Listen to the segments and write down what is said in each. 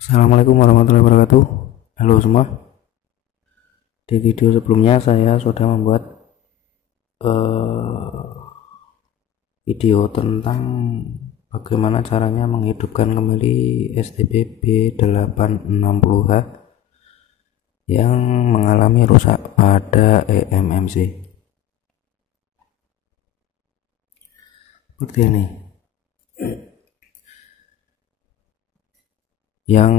Assalamualaikum warahmatullahi wabarakatuh. Halo semua. Di video sebelumnya saya sudah membuat video tentang bagaimana caranya menghidupkan kembali STB B860H yang mengalami rusak pada eMMC. Seperti ini. Yang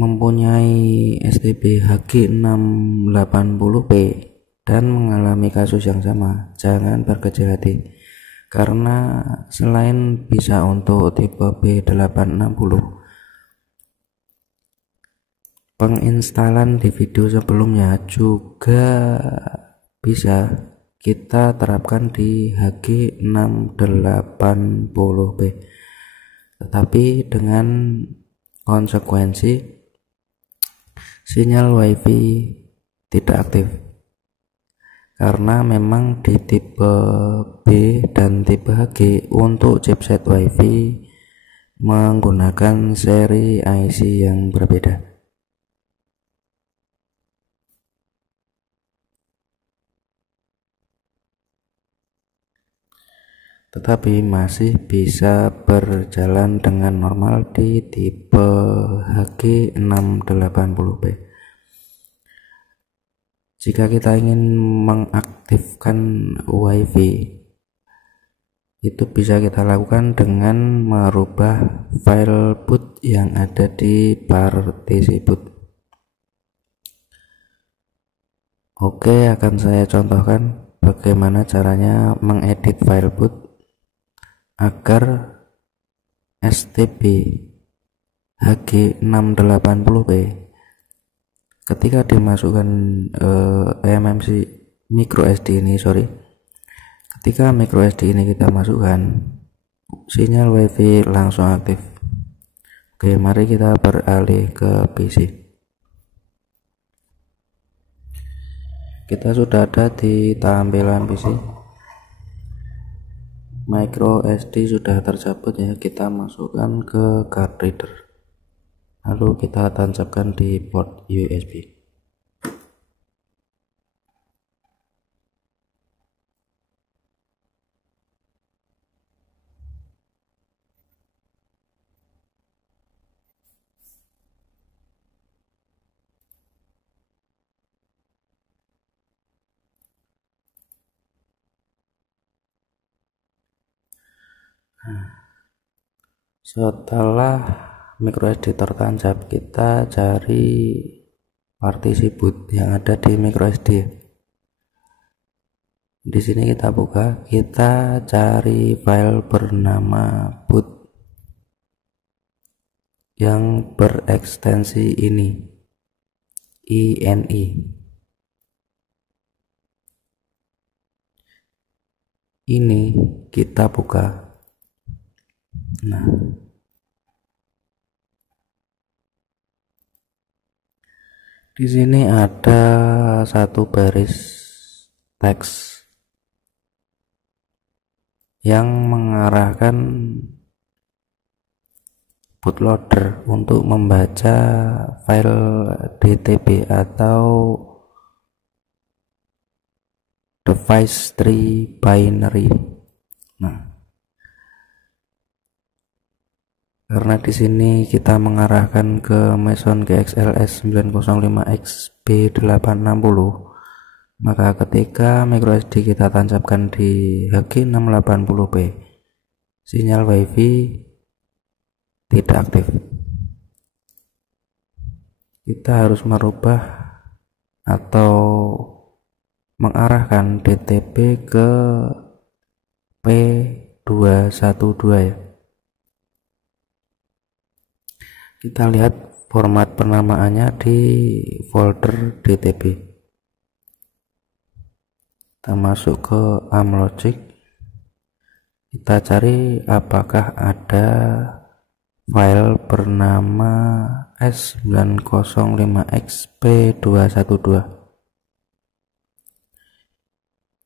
mempunyai STB HG680P dan mengalami kasus yang sama, jangan berkecil hati, karena selain bisa untuk tipe B860, penginstalan di video sebelumnya juga bisa kita terapkan di HG680P, tetapi dengan konsekuensi sinyal WiFi tidak aktif, karena memang di tipe B dan tipe HG untuk chipset WiFi menggunakan seri IC yang berbeda. Tetapi masih bisa berjalan dengan normal di tipe HG680P. Jika kita ingin mengaktifkan WiFi, itu bisa kita lakukan dengan merubah file boot yang ada di partisi boot. Oke, akan saya contohkan bagaimana caranya mengedit file boot agar STB HG680P ketika dimasukkan eMMC micro SD ini, ketika micro SD ini kita masukkan, sinyal WiFi langsung aktif. Oke, mari kita beralih ke PC. Kita sudah ada di tampilan PC. Micro SD sudah tercabut ya, kita masukkan ke card reader, lalu kita tancapkan di port USB. Setelah micro SD tertancap, kita cari partisi boot yang ada di micro SD. Di sini kita buka, kita cari file bernama boot yang berekstensi ini, ini. Ini kita buka. Nah, di sini ada satu baris teks yang mengarahkan bootloader untuk membaca file DTB atau device tree binary. Nah, karena di sini kita mengarahkan ke Mason GXLS 905X B860, maka ketika micro SD kita tancapkan di HG680P, sinyal WiFi tidak aktif. Kita harus merubah atau mengarahkan DTB ke P212 ya. Kita lihat format penamaannya di folder DTB. Kita masuk ke Amlogic, kita cari apakah ada file bernama S905XP212.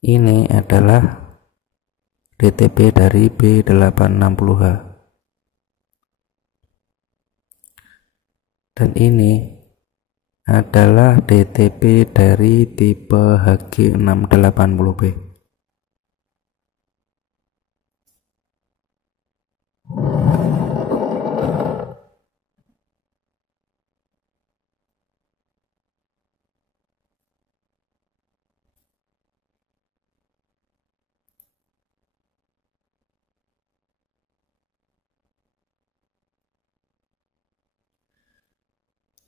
Ini adalah DTB dari B860H. dan ini adalah DTP dari tipe HG680B.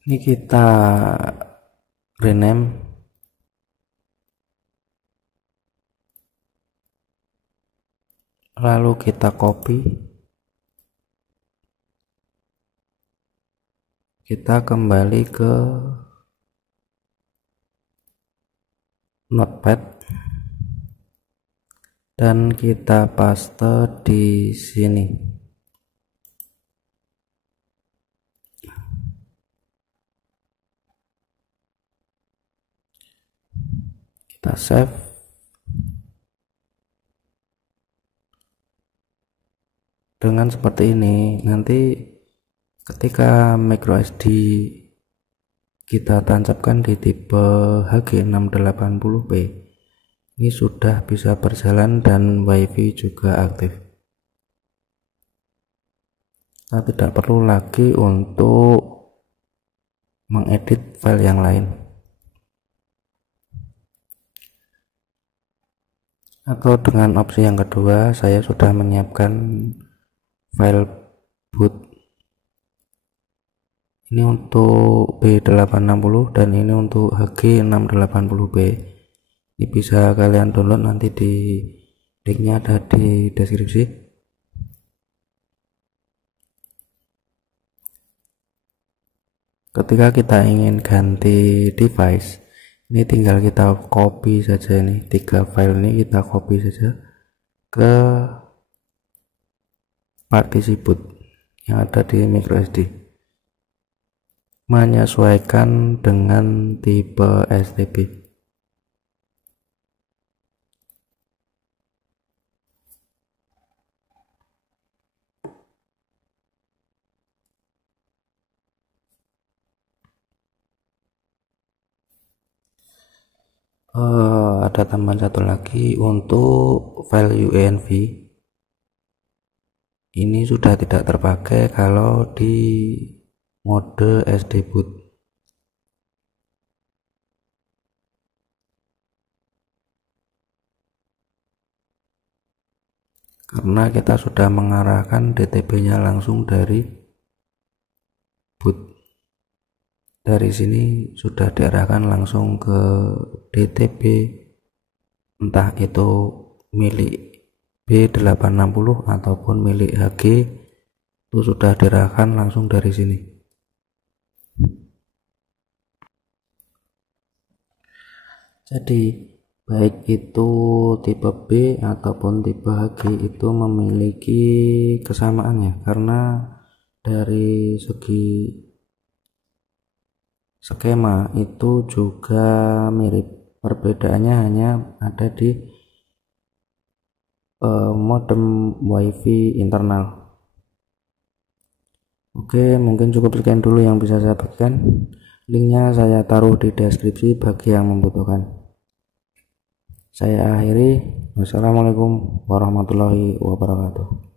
Ini kita rename, lalu kita copy, kita kembali ke notepad dan kita paste di sini. Kita save. Dengan seperti ini, nanti ketika microSD kita tancapkan di tipe HG680B, ini sudah bisa berjalan dan WiFi juga aktif. Kita tidak perlu lagi untuk mengedit file yang lain. Atau dengan opsi yang kedua, saya sudah menyiapkan file boot. Ini untuk B860 dan ini untuk HG680B. Ini bisa kalian download, nanti di linknya ada di deskripsi. Ketika kita ingin ganti device, ini tinggal kita copy saja, ini 3 file ini kita copy saja ke partisi boot yang ada di microSD, menyesuaikan dengan tipe STB. Ada tambahan satu lagi untuk file UENV. Ini sudah tidak terpakai kalau di mode SD boot. Karena kita sudah mengarahkan DTP-nya langsung dari boot. Dari sini sudah diarahkan langsung ke DTP, entah itu milik B860 ataupun milik HG, itu sudah diarahkan langsung dari sini. Jadi baik itu tipe B ataupun tipe HG itu memiliki kesamaannya, karena dari segi skema itu juga mirip. Perbedaannya hanya ada di modem WiFi internal. Oke, mungkin cukup sekian dulu yang bisa saya bagikan. Linknya saya taruh di deskripsi bagi yang membutuhkan. Saya akhiri. Wassalamualaikum warahmatullahi wabarakatuh.